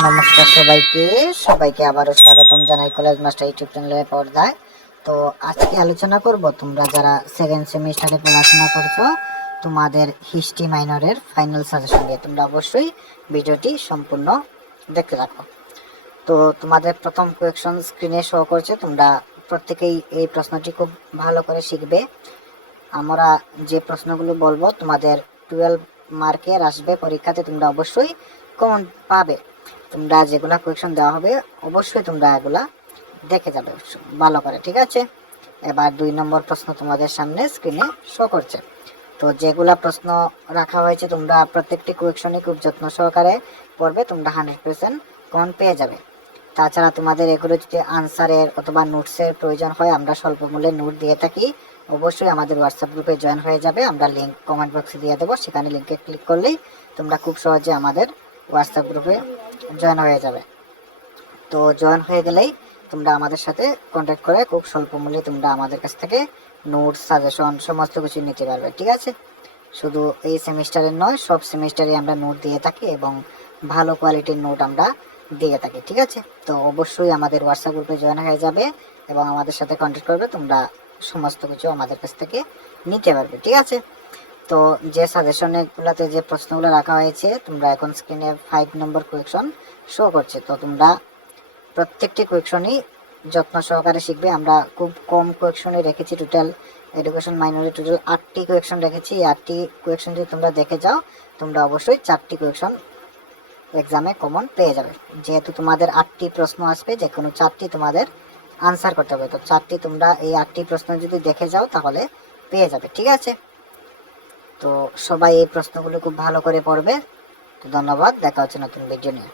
নমস্কার সবাইকে সবাইকে আবারও স্বাগতম জানাই কলেজ মাস্টার ইউটিউব চ্যানেলের পর্দায়। তো আজকে আলোচনা করব তোমরা যারা সেকেন্ড সেমিস্টারে পড়াশোনা করছো তোমাদের হিস্ট্রি মাইনরের ফাইনাল সাজেশন দিয়ে তোমরা অবশ্যই ভিডিওটি সম্পূর্ণ দেখতে থাকো। তো তোমাদের প্রথম কোয়েকশন স্ক্রিনে শো করছে, তোমরা প্রত্যেকেই এই প্রশ্নটি খুব ভালো করে শিখবে। আমরা যে প্রশ্নগুলো বলবো তোমাদের 12 মার্কের আসবে পরীক্ষাতে, তোমরা অবশ্যই কমন পাবে। তোমরা যেগুলা কোয়েকশন দেওয়া হবে অবশ্যই তোমরা এগুলা দেখে যাবে ভালো করে, ঠিক আছে। এবার 2 নম্বর প্রশ্ন তোমাদের সামনে স্ক্রিনে শো করছে। তো যেগুলা প্রশ্ন রাখা হয়েছে তোমরা প্রত্যেকটি কোয়েকশনই খুব যত্ন সহকারে পড়বে, তোমরা 100% কমন পেয়ে যাবে। তাছাড়া তোমাদের এগুলো যদি আনসারের অথবা নোটসের প্রয়োজন হয়, আমরা স্বল্প মূল্যে নোট দিয়ে থাকি। অবশ্যই আমাদের হোয়াটসঅ্যাপ গ্রুপে জয়েন হয়ে যাবে, আমরা লিঙ্ক কমেন্ট বক্সে দিয়ে দেবো। সেখানে লিঙ্কে ক্লিক করলেই তোমরা খুব সহজে আমাদের হোয়াটসঅ্যাপ গ্রুপে জয়েন হয়ে যাবে। তো জয়েন হয়ে গেলেই তোমরা আমাদের সাথে কন্ট্যাক্ট করে খুব স্বল্প মূল্যে তোমরা আমাদের কাছ থেকে নোটস সাজেশন সমস্ত কিছু নিতে পারবে, ঠিক আছে। শুধু এই সেমিস্টারের নয়, সব সেমিস্টারে আমরা নোট দিয়ে থাকি এবং ভালো কোয়ালিটির নোট আমরা দিয়ে থাকি, ঠিক আছে। তো অবশ্যই আমাদের হোয়াটসঅ্যাপ গ্রুপে জয়েন হয়ে যাবে এবং আমাদের সাথে কন্ট্যাক্ট করবে, তোমরা সমস্ত কিছু আমাদের কাছ থেকে নিতে পারবে, ঠিক আছে। তো যে সাজেশনগুলোতে যে প্রশ্নগুলো রাখা হয়েছে তোমরা এখন স্ক্রিনে 5 নম্বর কোয়েকশন শো করছে। তো তোমরা প্রত্যেকটি কোয়েকশনই যত্ন সহকারে শিখবে। আমরা খুব কম কোয়েকশনই রেখেছি, টোটাল এডুকেশন মাইনরে টোটাল 8টি কোয়েকশন রেখেছি। 8টি কোয়েকশন যদি তোমরা দেখে যাও তোমরা অবশ্যই 4টি কোয়েকশন এক্সামে কমন পেয়ে যাবে। যেহেতু তোমাদের 8টি প্রশ্ন আসবে, যে কোনো 4টি তোমাদের আনসার করতে হবে। তো 4টি তোমরা এই 8টি প্রশ্ন যদি দেখে যাও তাহলে পেয়ে যাবে, ঠিক আছে। তো সবাই এই প্রশ্নগুলো খুব ভালো করে পড়বে। তো ধন্যবাদ, দেখা হচ্ছে নতুন ভিডিও নিয়ে।